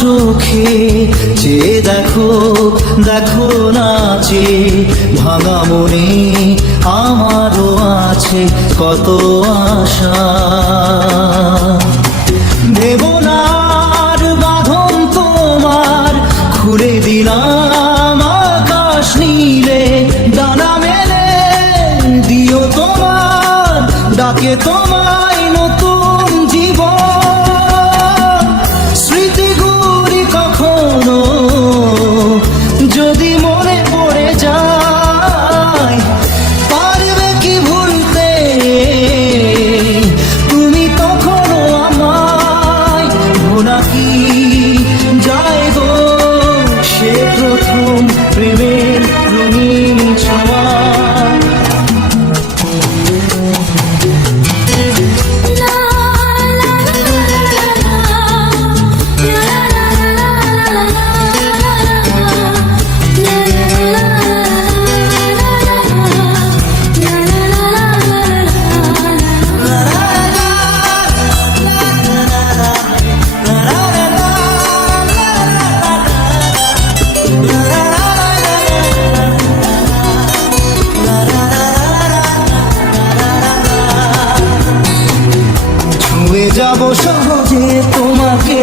চোখে চেয়ে দেখো, দেখো নাচে ভাঙা মনে আমারও আছে কত আশা। দেবনার বাঁধন তোমার খুলে দিলাম আকাশ নীলে, ডানা মেলে দিও তোমার ডাকে তোমায় নতুন জীবন। স্মৃতিগুলি কখনো যদি মনে পড়ে যায়, পারবে কি ভুলতে তুমি তখনও আমায়? ভোলা কি যায় গো সে প্রথম প্রেমের রঙিন ছোঁয়া। যাব সহজে তোমাকে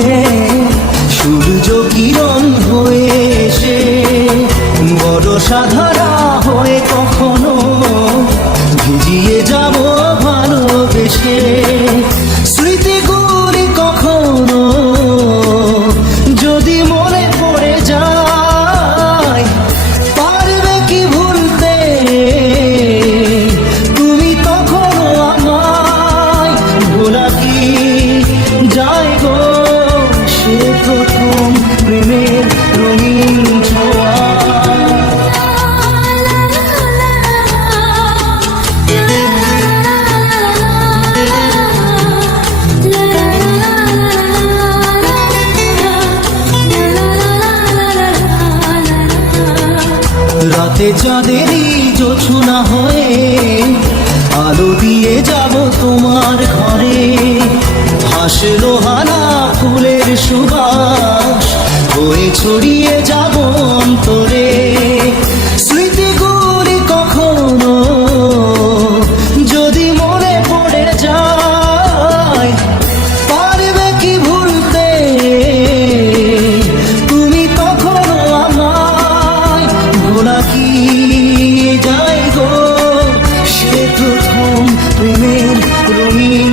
সূর্য কিরণ হয়ে এসে, বড় সাধারা হয়ে কখনো ভিজিয়ে যাব ভালোবেসে। স্মৃতিগুলি কখনো যদি মনে পড়ে যায়, পারবে কি ভুলতে তুমি তখনও আমায়? ভোলা কি যায় গো সে প্রথম প্রেমের রঙিন ছোঁয়া। রাতে চাঁদেরই জোছনা হয়ে আলো দিয়ে যাব তোমার ঘরে, হাসলো হানা ফুলের সুবাস হয়ে ছড়িয়ে যাব অন্তরে। স্মৃতিগুলি কখনো যদি মনে পড়ে যায়, পারবে কি ভুলতে তুমি তখনও আমায়? ভোলা কি যায় গো সে প্রথম প্রেমের রঙিন